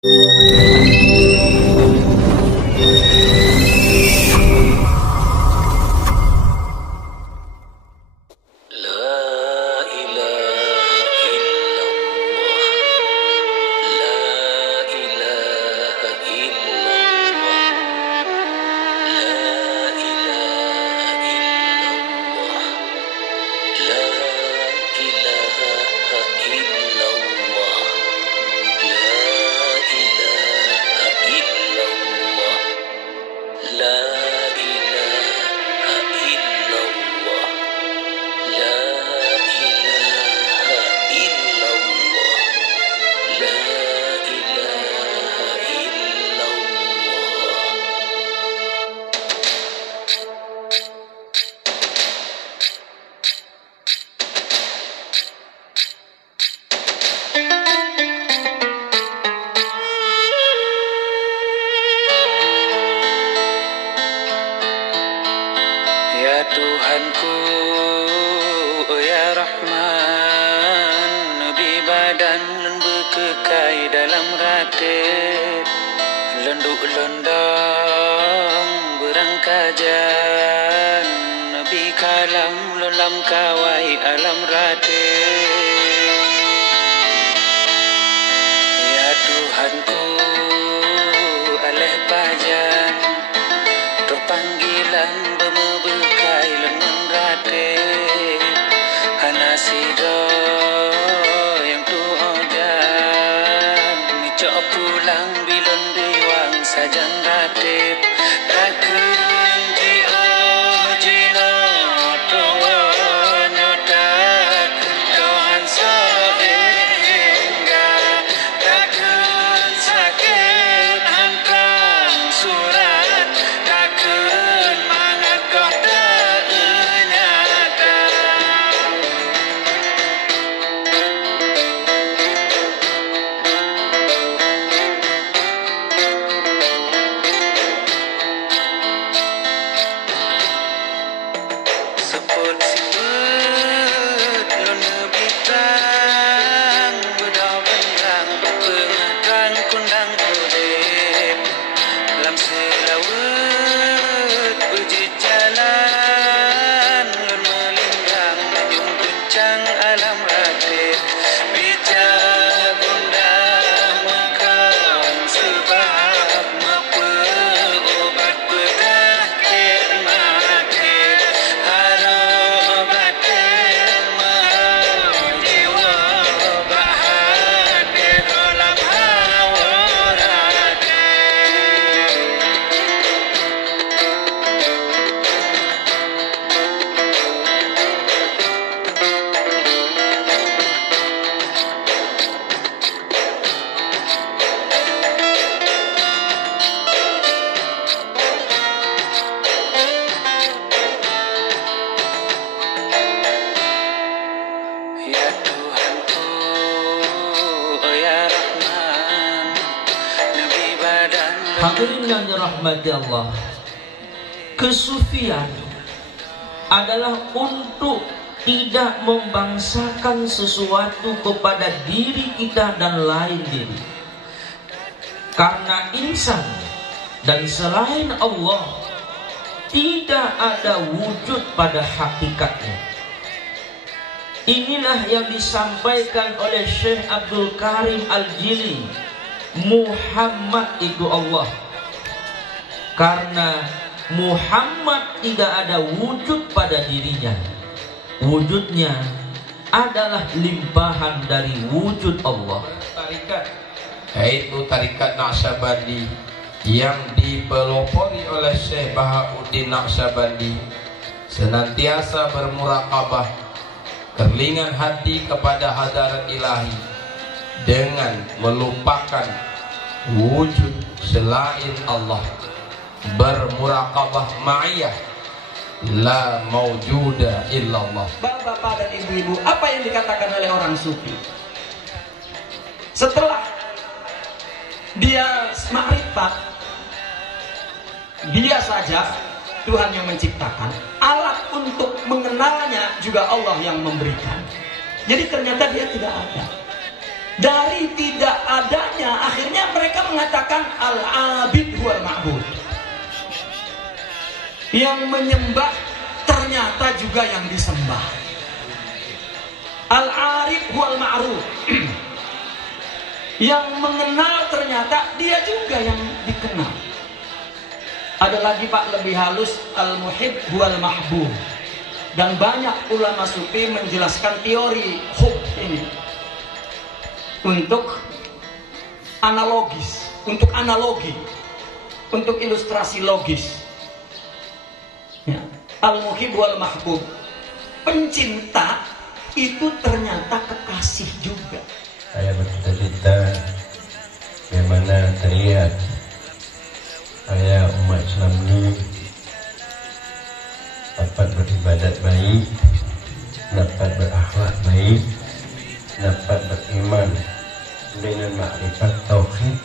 Ya Tuhanku, oh ya Rahman, Nabi badan berkekai dalam ratit, lenduk londong berangkajan, Nabi kalam lelam kawai alam ratit. Ya Tuhanku, aleh pajan, roh panggilan bermebekai lengan ratit, anasido yang tu ojan, micok pulang bilon biwang sajan ratit, takun ji ojino tono takun Tuhan sehingga takun sakit hangkang surat, takun mangat kau ternyata. Seput siput lona bitang bedah benang pengatang kundang udip lam selawut bejit jalan lon melinggang menyung puncang alam ratit, bijak undang makan sebab mapa obat berakhir mati, harap batin mahal jiwa bahagia dalam hawa ratit. Ya Tuhanku, oh ya Rahman, Nabi badan Hadirin yang dirahmati Allah, kesufian adalah untuk tidak membangsakan sesuatu kepada diri kita dan lain diri. Karena insan dan selain Allah tidak ada wujud pada hakikatnya. Inilah yang disampaikan oleh Syekh Abdul Karim Al-Jili. Muhammad itu Allah. Karena Muhammad tidak ada wujud pada dirinya. Wujudnya adalah limpahan dari wujud Allah. Tarikat, yaitu tarikat Naqsyabandi yang dipelopori oleh Syekh Bahauddin Naqsyabandi, senantiasa bermuraqabah, kerlingan hati kepada hadarat ilahi dengan melupakan wujud selain Allah, bermuraqabah ma'iyah la maujuda illallah. Bapak-bapak dan ibu-ibu, apa yang dikatakan oleh orang sufi? Setelah dia makrifat, dia saja Tuhan yang menciptakan, alat untuk mengenalnya juga Allah yang memberikan. Jadi ternyata dia tidak ada. Dari tidak adanya, akhirnya mereka mengatakan al-abid huwal ma'bud. Yang menyembah ternyata juga yang disembah. Al-arif huwal ma'ruf. Yang mengenal ternyata dia juga yang dikenal. Ada lagi Pak lebih halus, al-muhib huwal mahbub. Dan banyak ulama sufi menjelaskan teori hub ini untuk analogis, untuk analogi, untuk ilustrasi logis. Ya. Al-muhib wal mahbub, pencinta itu ternyata kekasih juga. Saya bercita-cita bagaimana terlihat saya umat Islam ini dapat beribadat baik, dapat berakhlak baik, dapat beriman dengan makrifat tauhid